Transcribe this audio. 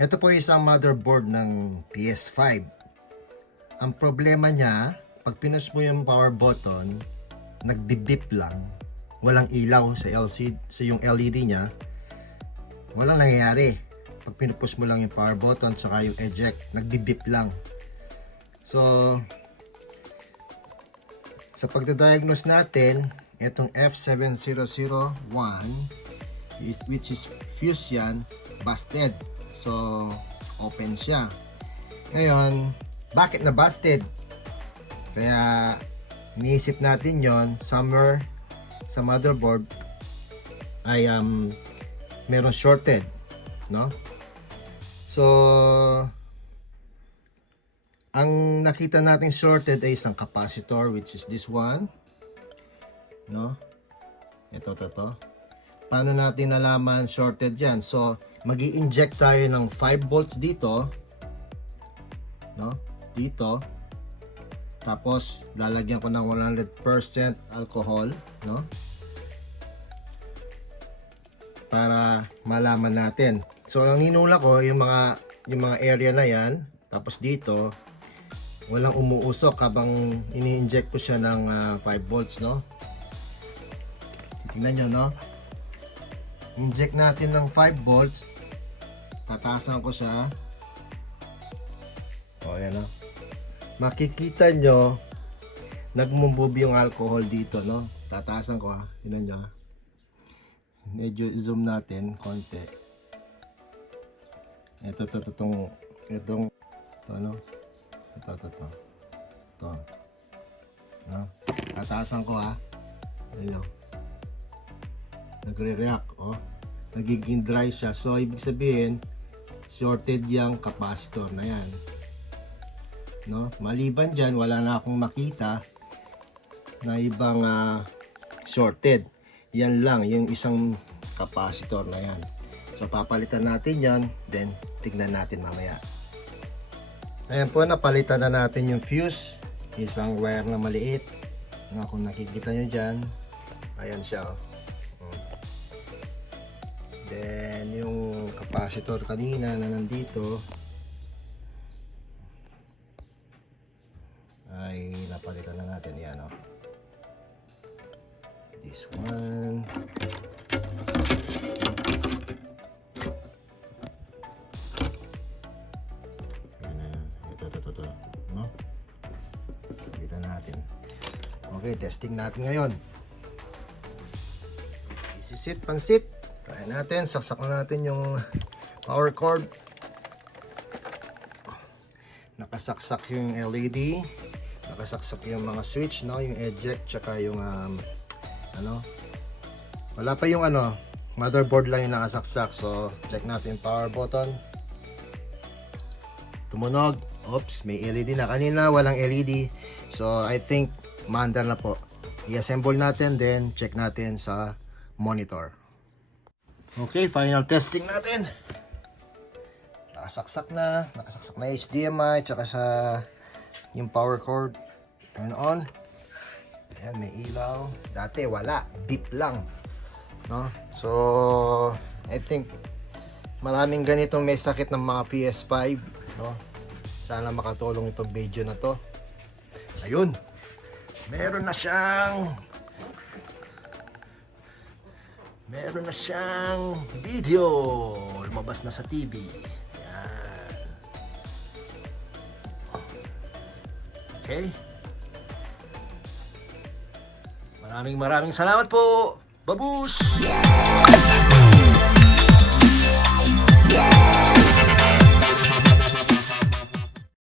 Ito po isang motherboard ng PS5. Ang problema niya, pag pinus mo yung power button, nagdidip lang. Walang ilaw sa LCD, sa yung LED niya. Walang nangyayari. Pag pinupus mo lang yung power button saka yung eject, nagdidip lang. So, sa pagdadiagnose natin, itong F7001, which is fuse yan, busted. So, open siya. Ngayon, bakit na busted? Kaya, iniisip natin yon somewhere sa motherboard ay meron shorted, no? So, ang nakita natin shorted ay isang capacitor, which is this one, no? Ito. Paano natin nalaman shorted yan? So, magi-inject tayo ng 5 volts dito, no? Dito. Tapos, lalagyan ko ng 100% alcohol, no? Para malaman natin. So, ang hinula ko, yung mga area na yan, tapos dito, walang umuusok habang ini-inject ko siya ng 5 volts, no? Tingnan nyo, no? Inject natin ng 5 volts. Tatasan ko siya. O, yan, no? Makikita nyo, nagmumove yung alcohol dito, no? Tatasan ko, ha? Tingnan nyo, ha? Medyo zoom natin konti. Itong ano? Ito. No? Tatasan ko, ha? Ayun, nagre-react, oh. Nagiging dry siya. So, ibig sabihin, shorted yung capacitor na yan. No? Maliban dyan, wala na akong makita na ibang shorted. Yan lang, yung isang capacitor na yan. So, papalitan natin yan, then tignan natin mamaya. Ayan po, napalitan na natin yung fuse. Isang wire na maliit. Na kung nakikita nyo dyan, ayan siya, oh. Then, yung capacitor kanina na nandito ay napalitan na natin. Yan, oh. This one. Ito. No? Palitan natin. Okay, testing natin ngayon. Isisit, pansit. Kaya natin, saksak na natin yung power cord. Nakasaksak yung LED, nakasaksak yung mga switch, no, yung eject, tsaka yung wala pa yung motherboard lang yung nakasaksak. So, check natin yung power button. Tumunog. Oops, may LED na. Kanina walang LED. So, I think maandar na po. I-assemble natin, then check natin sa monitor. Okay, final testing natin. Nakasaksak na HDMI, tsaka sa yung power cord. Turn on. Ayan, may ilaw. Dati wala, deep lang, no? So, I think maraming ganitong may sakit ng mga PS5, no? Sana makatulong itong video na to. Ayun, meron na siyang video. Lumabas na sa TV. Yan. Okay. Maraming salamat po. Babush!